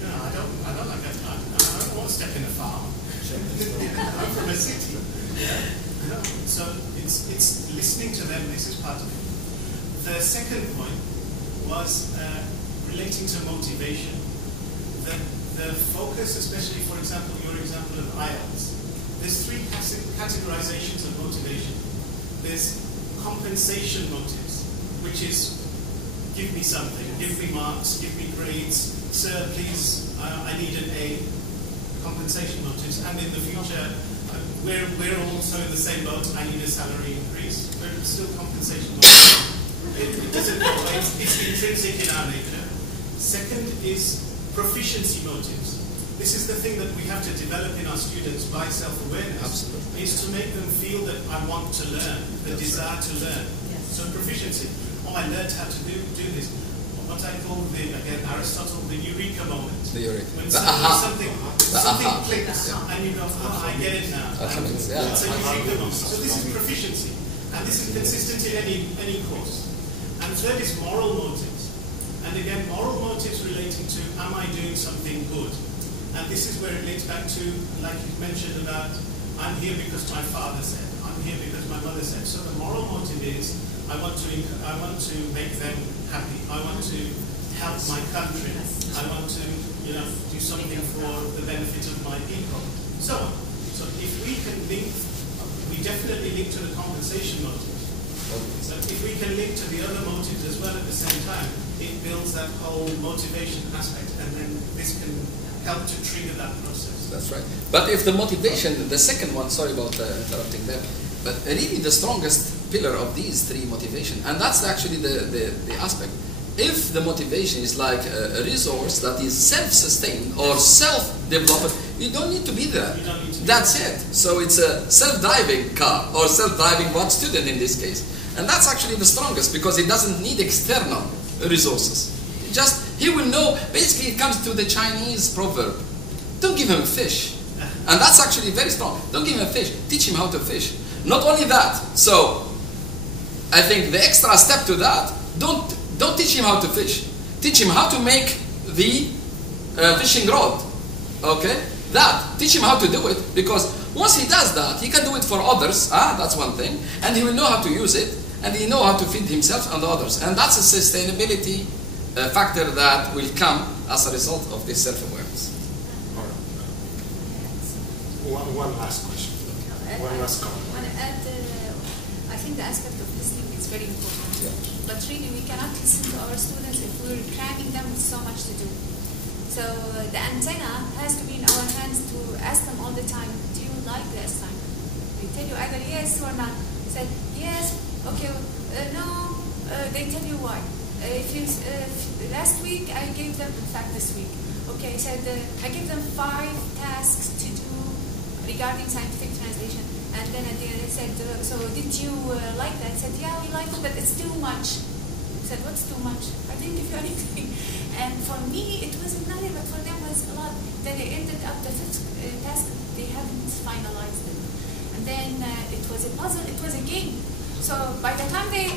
You know, I don't like that. I don't want to step in a farm. I'm from a city. You know, so it's listening to them. This is part of it. The second point was relating to motivation. The focus, especially, for example, your example of IELTS, there's three categorizations of motivation. There's compensation motives, which is give me something, give me marks, give me grades, sir, please, I need an A. Compensation motives, and in the future, we're also in the same boat. I need a salary increase. But it's still compensation motives. It doesn't go away. It's intrinsic in our nature. Second is proficiency motives. This is the thing that we have to develop in our students by self-awareness. Absolutely. Is to make them feel that I want to learn, the desire to learn. Yes. So proficiency. Oh, I learned how to do this. What I call again Aristotle, the eureka moment. The eureka. When The aha. something clicks and you go, oh, I get it now. Yeah. It's a eureka moment. So this is proficiency, and this is consistent in any course. And third is moral motives. And again, moral motives relating to, am I doing something good? And this is where it leads back to, like you mentioned about, I'm here because my father said, I'm here because my mother said. So the moral motive is, I want to make them happy. I want to help my country. I want to, do something for the benefit of my people. So on. So if we can link, we definitely link to the compensation motive. So if we can link to the other motives as well at the same time, it builds that whole motivation aspect, and then this can help to trigger that process. That's right. But if the motivation, the second one, sorry about interrupting there, but really the strongest pillar of these three motivation, and that's actually the aspect. If the motivation is like a resource that is self-sustained or self-developed, you don't need to be there. That's it. So it's a self-driving car or self-driving one student in this case. And that's actually the strongest because it doesn't need external resources. He will know, basically it comes to the Chinese proverb, don't give him a fish. And that's actually very strong. Don't give him a fish, teach him how to fish. Not only that, so I think the extra step to that, don't teach him how to fish. Teach him how to make the fishing rod. Okay? Teach him how to do it, because once he does that, he can do it for others. That's one thing. And he will know how to use it, and he know how to feed himself and others. And that's a sustainability factor that will come as a result of this self-awareness. All right. One last question. One last comment. I think the aspect of listening is very important. Yeah. But really, we cannot listen to our students if we're cramming them with so much to do. So the antenna has to be in our hands to ask them all the time, do you like the assignment? They tell you either yes or not. They said, yes, okay, no, they tell you why. Last week I gave them, in fact this week, okay, I said I gave them 5 tasks to do regarding scientific translation. And then at the end they said, so did you like that? I said, yeah, we like it, but it's too much. I said, what's too much? I didn't give you anything. And for me, it wasn't nothing, but for them it was a lot. Then they ended up the 5th task, they hadn't finalized it. And then it was a puzzle, it was a game. So by the time they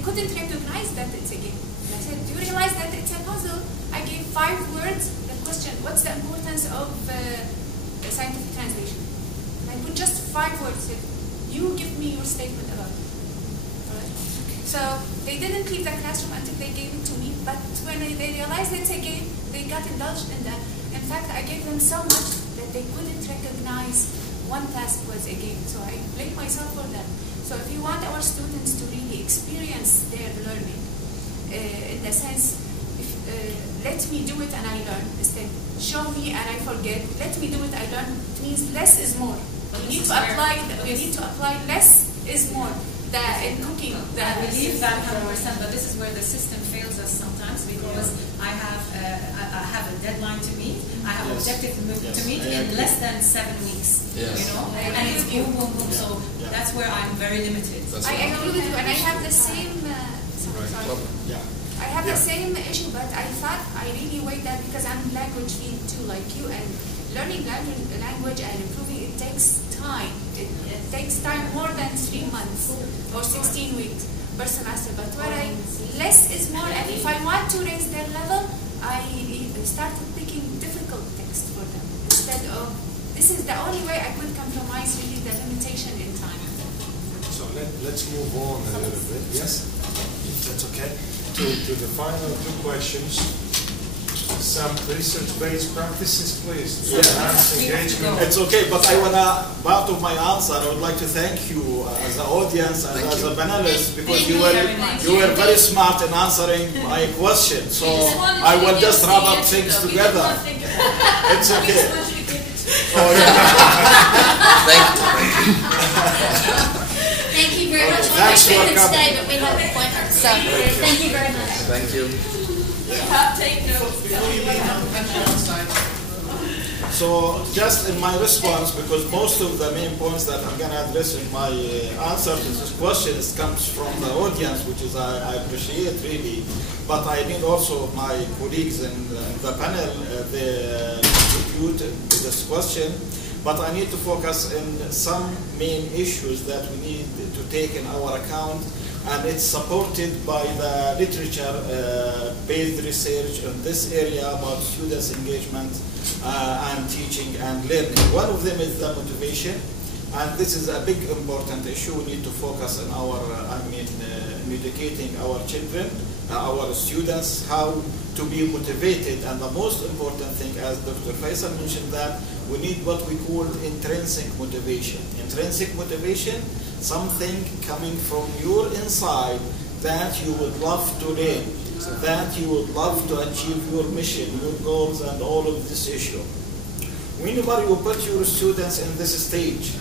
couldn't recognize that it's a game. And I said, do you realize that it's a puzzle? I gave 5 words, the question, what's the importance of scientific translation? I put just 5 words. You give me your statement about it. Right? So they didn't leave the classroom until they gave it to me. But when they realized it's a game, they got indulged in that. In fact, I gave them so much that they couldn't recognize one task was a game. So I blame myself for that. So if you want our students to really experience their learning, in the sense, let me do it and I learn. Instead, show me and I forget. Let me do it, I learn. It means less is more. We need to apply less is more. In cooking. I believe that 100%, but this is where the system fails us sometimes, because I have a deadline to meet, I have an objective to meet in less than 7 weeks. Yes. And it's boom, boom, boom. So that's where I'm very limited. I agree with you, and I have the same. I have the same issue, but I thought I really weighed that because I'm language field too, like you, and learning language and improving it takes time. It takes time more than 3 months or 16 weeks. per semester. But where less is more, and if I want to raise their level, I started picking difficult text for them instead of, this is the only way I could compromise really the limitation in time. So let's move on a little bit. Yes? If that's okay. To the final two questions. Some research-based practices, please. To enhance engagement. It's okay, but I wanna, part of my answer, I would like to thank you as an audience and as a panelist, because you were very smart in answering my question. So I will just wrap up things together. It's okay. Oh, yeah. Thank you very much. Thanks for coming. Today, but we have appointments, so thank you very much. Thank you. Take notes. So just in my response, because most of the main points that I'm going to address in my answer to this question comes from the audience, which is I appreciate really, but I need also my colleagues in the panel, they contribute to this question. But I need to focus on some main issues that we need to take in our account, and it's supported by the literature-based research in this area about students' engagement and teaching and learning. One of them is the motivation, and this is a big important issue. We need to focus on our, in educating our children, our students, how to be motivated. And the most important thing, as Dr. Faisal mentioned, that we need what we call intrinsic motivation. Intrinsic motivation, something coming from your inside that you would love to learn, that you would love to achieve your mission, your goals, and all of this issue. Whenever you put your students in this stage,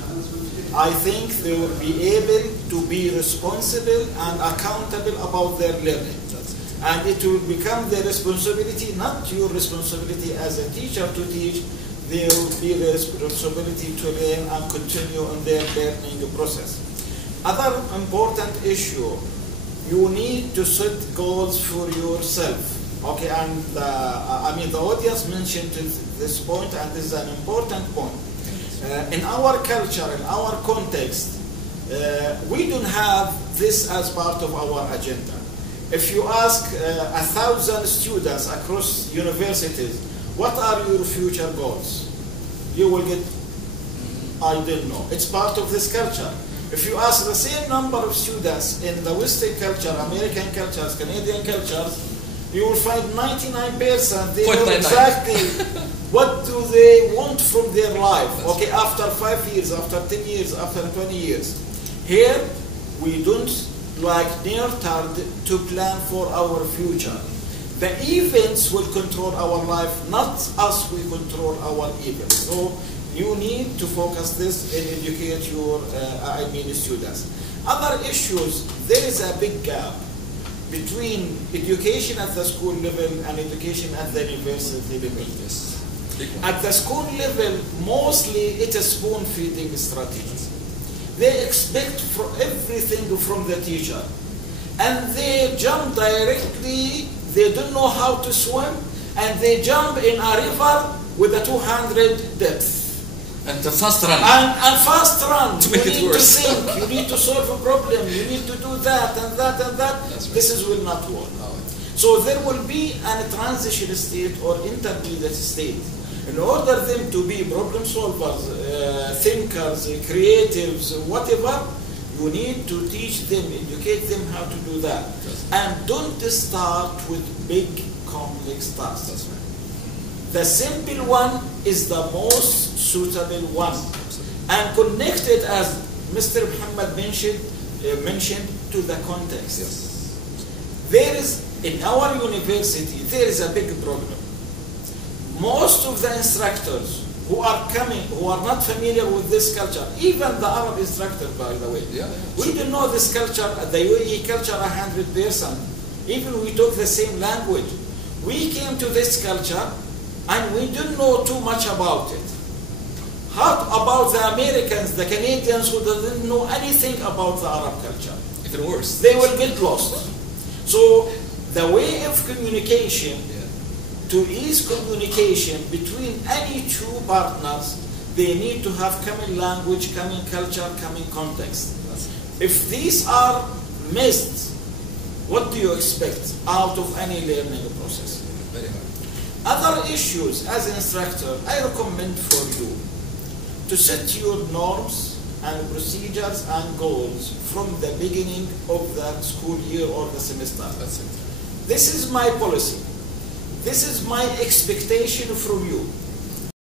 I think they will be able to be responsible and accountable about their learning. And it will become their responsibility, not your responsibility as a teacher to teach. There will be the responsibility to learn and continue in their learning process. Other important issue, you need to set goals for yourself. Okay, and the audience mentioned this point, and this is an important point. In our culture, in our context, we don't have this as part of our agenda. If you ask 1,000 students across universities, what are your future goals? You will get, I don't know. It's part of this culture. If you ask the same number of students in the Western culture, American cultures, Canadian cultures, you will find 99% they know exactly what do they want from their life. Okay, after 5 years, after 10 years, after 20 years. Here, we don't like nurtured to plan for our future. The events will control our life, not us will control our events. So you need to focus this and educate your students. Other issues, there is a big gap between education at the school level and education at the university level. At the school level, mostly it is spoon-feeding strategies. They expect for everything from the teacher, and they jump directly. They don't know how to swim, and they jump in a river with a 200 depth. And the fast run. And fast run. To make it worse. You need to think, you need to solve a problem, you need to do that and that and that. Right. This will not work. So there will be a transition state or intermediate state. In order them to be problem solvers, thinkers, creatives, whatever, you need to teach them, educate them how to do that. And don't start with big, complex tasks. That's right. The simple one is the most suitable one. And connected, as Mr. Muhammad mentioned, to the context. Yes. There is, in our university, there is a big problem. Most of the instructors who are coming, who are not familiar with this culture, even the Arab instructor, by the way, we don't know this culture, the UAE culture 100%. Even we talk the same language. We came to this culture and we don't know too much about it. How about the Americans, the Canadians who doesn't know anything about the Arab culture? Even worse. They will get lost. So the way of communication, to ease communication between any two partners, they need to have common language, common culture, common context. If these are missed, what do you expect out of any learning process? Very hard. Other issues, as an instructor, I recommend for you to set your norms and procedures and goals from the beginning of the school year or the semester. That's it. This is my policy. This is my expectation from you.